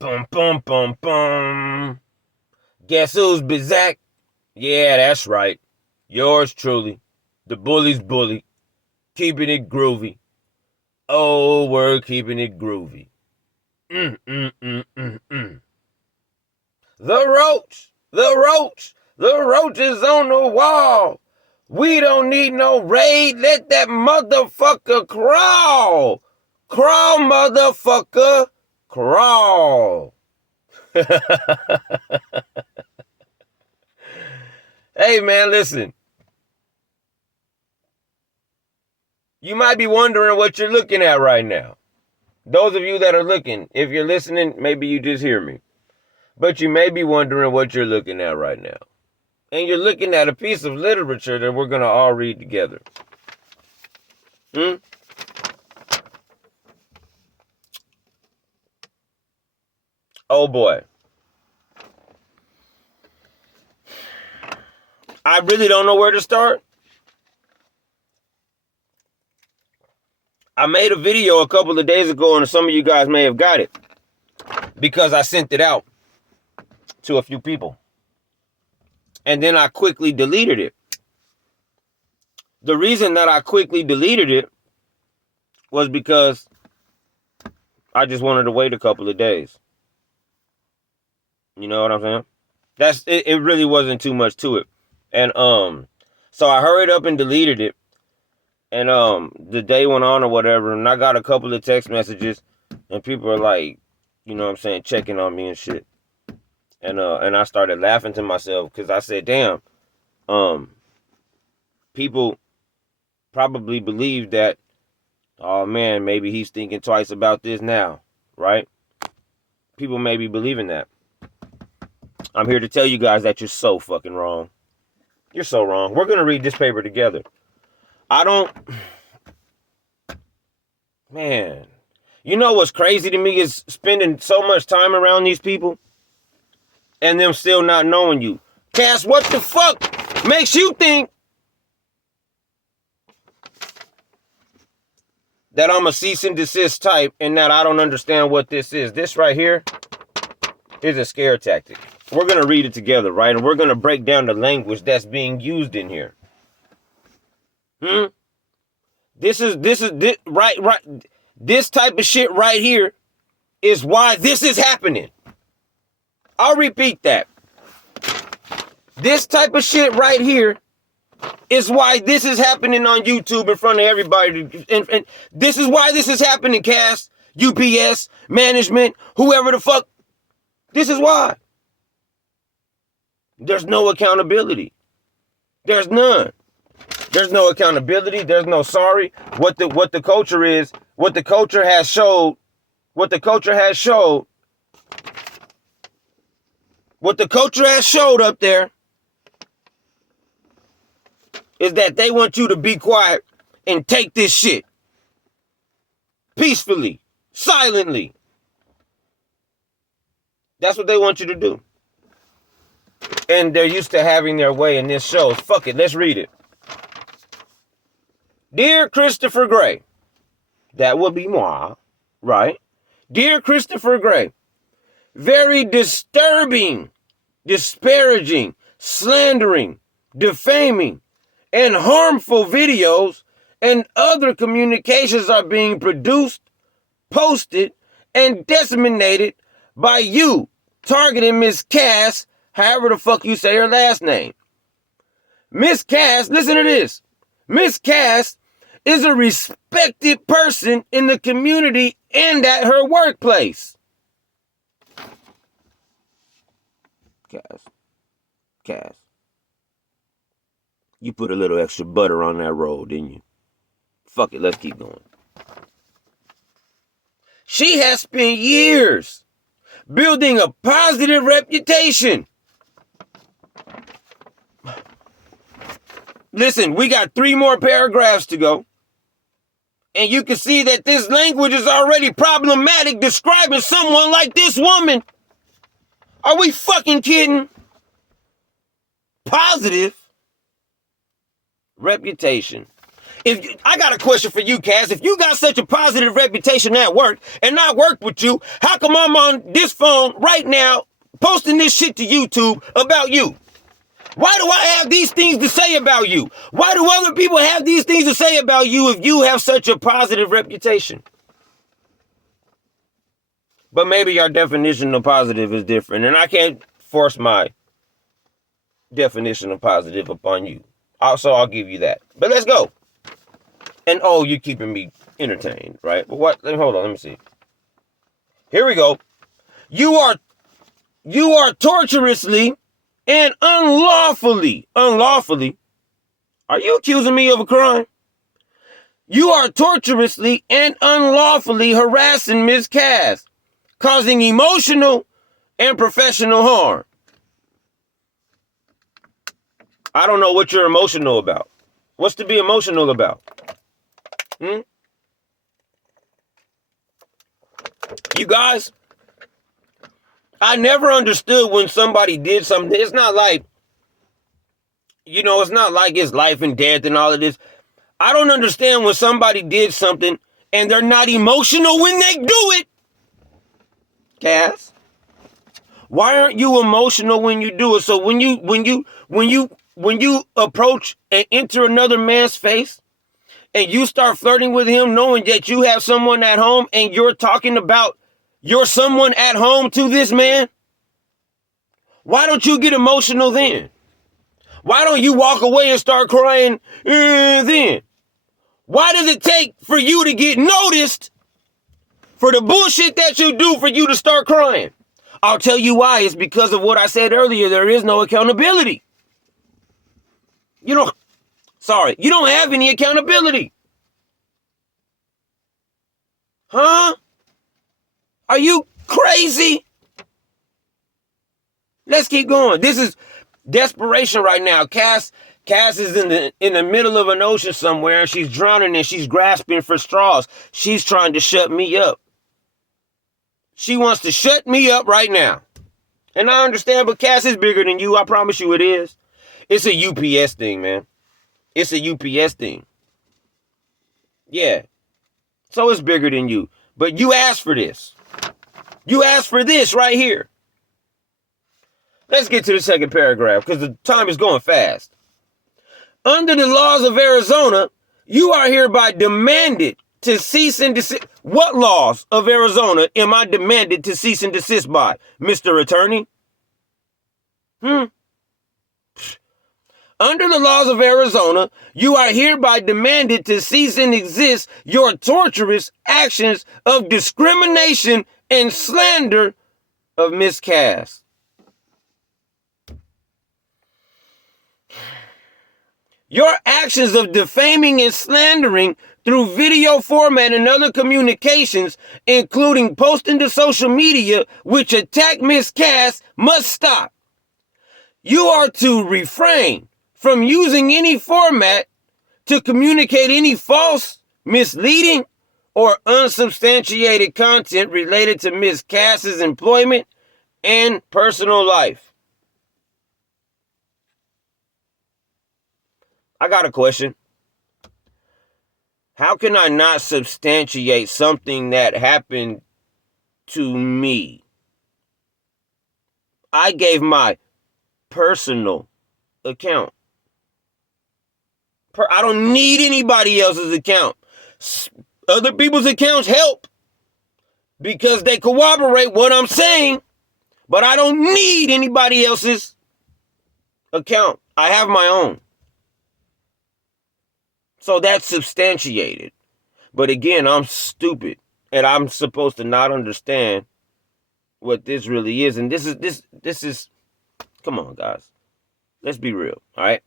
Boom, boom, boom, boom. Guess who's Bizak? Yeah, that's right. Yours truly, the bully's bully, keeping it groovy. Oh, we're keeping it groovy. The roach, the roach, the roach is on the wall. We don't need no raid. Let that motherfucker crawl. Crawl, motherfucker. Crawl. Hey, man, listen. You might be wondering what you're looking at right now. Those of you that are looking, if you're listening, maybe you just hear me. But you may be wondering what you're looking at right now. And you're looking at a piece of literature that we're going to all read together. Oh boy. I really don't know where to start. I made a video a couple of days ago, and some of you guys may have got it because I sent it out to a few people. And then I quickly deleted it. The reason that I quickly deleted it was because I just wanted to wait a couple of days. You know what I'm saying? It really wasn't too much to it. And so I hurried up and deleted it. And the day went on or whatever, and I got a couple of text messages, and people are like, you know what I'm saying, checking on me and shit. And I started laughing to myself because I said, damn, people probably believe that, oh man, maybe he's thinking twice about this now, right? People may be believing that. I'm here to tell you guys that you're so fucking wrong. You're so wrong. We're going to read this paper together. Man, you know what's crazy to me is spending so much time around these people and them still not knowing you. Cass, what the fuck makes you think that I'm a cease and desist type and that I don't understand what this is? This right here is a scare tactic. We're going to read it together, right? And we're going to break down the language that's being used in here. This right. This type of shit right here is why this is happening. I'll repeat that. This type of shit right here is why this is happening on YouTube in front of everybody. And this is why this is happening, Cass, UPS, management, whoever the fuck. This is why. There's no accountability. There's none. There's no accountability. There's no sorry. What the culture is, what the culture has showed up there is that they want you to be quiet and take this shit peacefully, silently. That's what they want you to do. And they're used to having their way in this show. Fuck it, let's read it. Dear Christopher Gray, that would be moi, right? Dear Christopher Gray, very disturbing, disparaging, slandering, defaming, and harmful videos and other communications are being produced, posted, and disseminated by you, targeting Miss Cass, however the fuck you say her last name. Miss Cass, listen to this. Miss Cass is a respected person in the community and at her workplace. Cass. You put a little extra butter on that roll, didn't you? Fuck it, let's keep going. She has spent years building a positive reputation. Listen, we got 3 more paragraphs to go. And you can see that this language is already problematic describing someone like this woman. Are we fucking kidding? Positive reputation. I got a question for you, Cass. If you got such a positive reputation at work and I work with you, how come I'm on this phone right now posting this shit to YouTube about you? Why do I have these things to say about you? Why do other people have these things to say about you if you have such a positive reputation? But maybe your definition of positive is different, and I can't force my definition of positive upon you. Also, I'll give you that. But let's go. And oh, you're keeping me entertained, right? But what? Hold on, let me see. Here we go. You are torturously and unlawfully. Are you accusing me of a crime? You are torturously and unlawfully harassing Ms. Cass, causing emotional and professional harm. I don't know what you're emotional about. What's to be emotional about? You guys, I never understood when somebody did something. It's not like, it's not like it's life and death and all of this. I don't understand when somebody did something and they're not emotional when they do it. Cass, why aren't you emotional when you do it? So when you approach and enter another man's face and you start flirting with him knowing that you have someone at home and you're talking about your someone at home to this man, why don't you get emotional then? Why don't you walk away and start crying then? Why does it take for you to get noticed for the bullshit that you do for you to start crying? I'll tell you why. It's because of what I said earlier. There is no accountability. You don't have any accountability. Huh? Are you crazy? Let's keep going. This is desperation right now. Cass is in the middle of an ocean somewhere. She's drowning and she's grasping for straws. She's trying to shut me up. She wants to shut me up right now. And I understand, but Cass is bigger than you. I promise you it is. It's a UPS thing, man. It's a UPS thing. Yeah. So it's bigger than you. But you asked for this. You asked for this right here. Let's get to the second paragraph because the time is going fast. Under the laws of Arizona, you are hereby demanded to cease and desist. What laws of Arizona am I demanded to cease and desist by, Mr. Attorney? Under the laws of Arizona, you are hereby demanded to cease and desist your torturous actions of discrimination and slander of Miss Cass. Your actions of defaming and slandering through video format and other communications, including posting to social media, which attack Miss Cass, must stop. You are to refrain from using any format to communicate any false, misleading, or unsubstantiated content related to Miss Cass's employment and personal life. I got a question. How can I not substantiate something that happened to me? I gave my personal account. I don't need anybody else's account. Other people's accounts help because they corroborate what I'm saying, but I don't need anybody else's account. I have my own. So that's substantiated. But again, I'm stupid and I'm supposed to not understand what this really is. And this is, come on, guys. Let's be real, all right?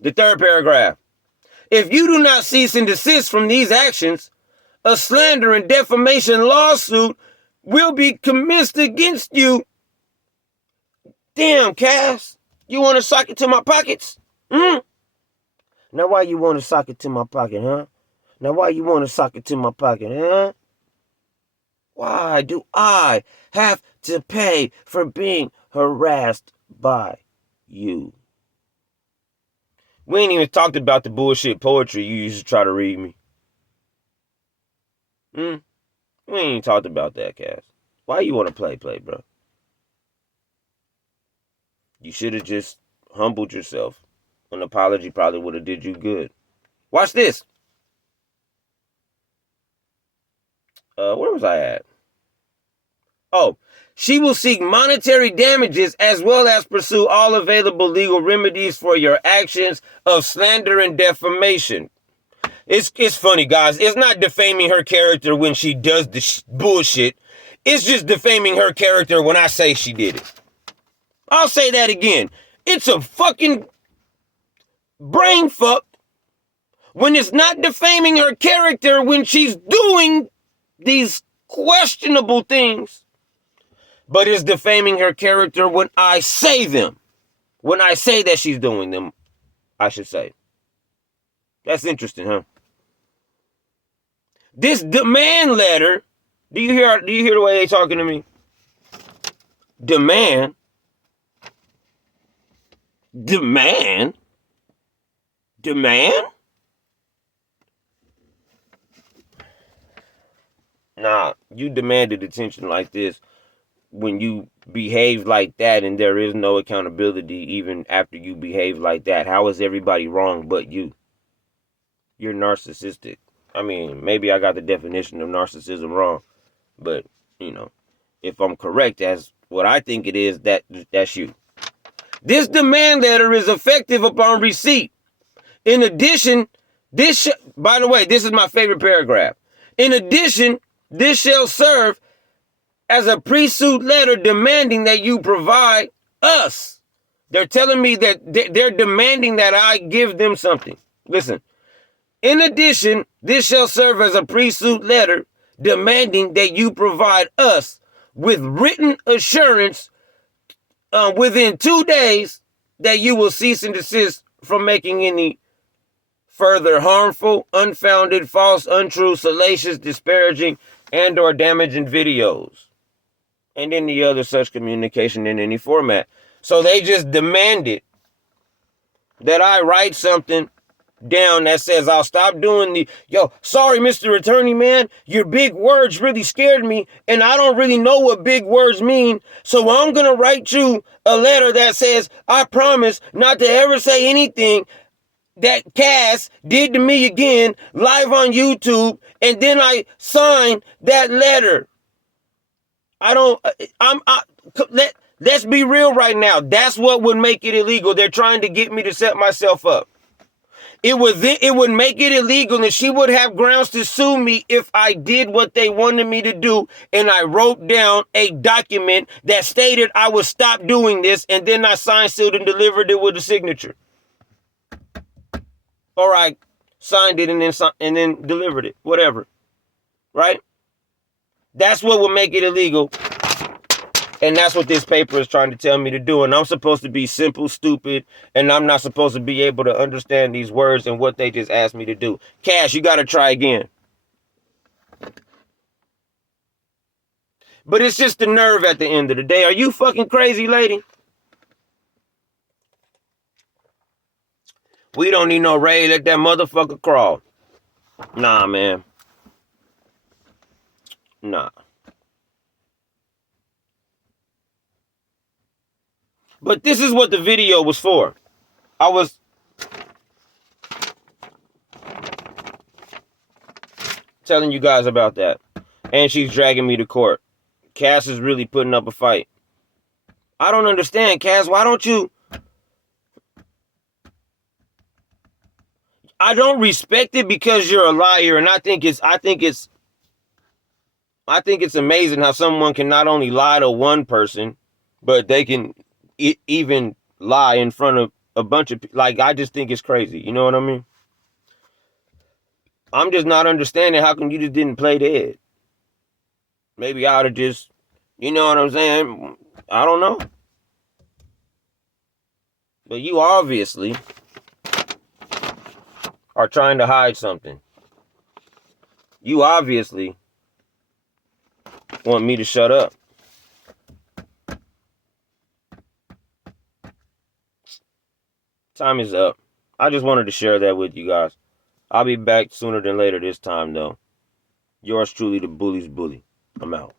The third paragraph. If you do not cease and desist from these actions, a slander and defamation lawsuit will be commenced against you. Damn, Cass. You want to sock it to my pockets? Now why you want to sock it to my pocket, huh? Now why you want to sock it to my pocket, huh? Why do I have to pay for being harassed by you? We ain't even talked about the bullshit poetry you used to try to read me. We ain't even talked about that, Cass. Why you want to play, bro? You should have just humbled yourself. An apology probably would have did you good. Watch this. Where was I at? Oh, she will seek monetary damages as well as pursue all available legal remedies for your actions of slander and defamation. It's funny, guys. It's not defaming her character when she does the bullshit. It's just defaming her character when I say she did it. I'll say that again. It's a fucking brain fuck when it's not defaming her character when she's doing these questionable things, but it's defaming her character when I say them. When I say that she's doing them, I should say. That's interesting, huh? This demand letter, do you hear the way they talking to me? Demand. Nah, you demanded attention like this when you behave like that and there is no accountability even after you behave like that. How is everybody wrong but you? You're narcissistic. I mean, maybe I got the definition of narcissism wrong, but, if I'm correct as what I think it is, that's you. This demand letter is effective upon receipt. In addition, by the way, this is my favorite paragraph. In addition, this shall serve as a pre-suit letter demanding that you provide us. They're telling me that they're demanding that I give them something. Listen. In addition, this shall serve as a pre-suit letter demanding that you provide us with written assurance within 2 days that you will cease and desist from making any further harmful, unfounded, false, untrue, salacious, disparaging, and or damaging videos and any other such communication in any format. So they just demanded that I write something down that says I'll stop doing sorry, Mr. Attorney, man, your big words really scared me, and I don't really know what big words mean, so I'm going to write you a letter that says, I promise not to ever say anything that Cass did to me again live on YouTube, and then I sign that letter. Let's be real right now. That's what would make it illegal. They're trying to get me to set myself up. It would make it illegal, and she would have grounds to sue me if I did what they wanted me to do, and I wrote down a document that stated I would stop doing this, and then I signed, sealed, and delivered it with a signature. Or I signed it and then delivered it, whatever, right? That's what would make it illegal. And that's what this paper is trying to tell me to do. And I'm supposed to be simple, stupid, and I'm not supposed to be able to understand these words and what they just asked me to do. Cash, you got to try again. But it's just the nerve at the end of the day. Are you fucking crazy, lady? We don't need no raid. Let that motherfucker crawl. Nah, man. Nah. But this is what the video was for. I was telling you guys about that. And she's dragging me to court. Cass is really putting up a fight. I don't understand, Cass. Why don't you... I don't respect it because you're a liar, and I think it's amazing how someone can not only lie to one person, but they can even lie in front of a bunch of people. Like, I just think it's crazy. You know what I mean? I'm just not understanding how come you just didn't play dead. Maybe I ought to just, you know what I'm saying? I don't know. But you obviously are trying to hide something. You obviously want me to shut up. Time is up. I just wanted to share that with you guys. I'll be back sooner than later this time, though. Yours truly, the Bully's Bully. I'm out.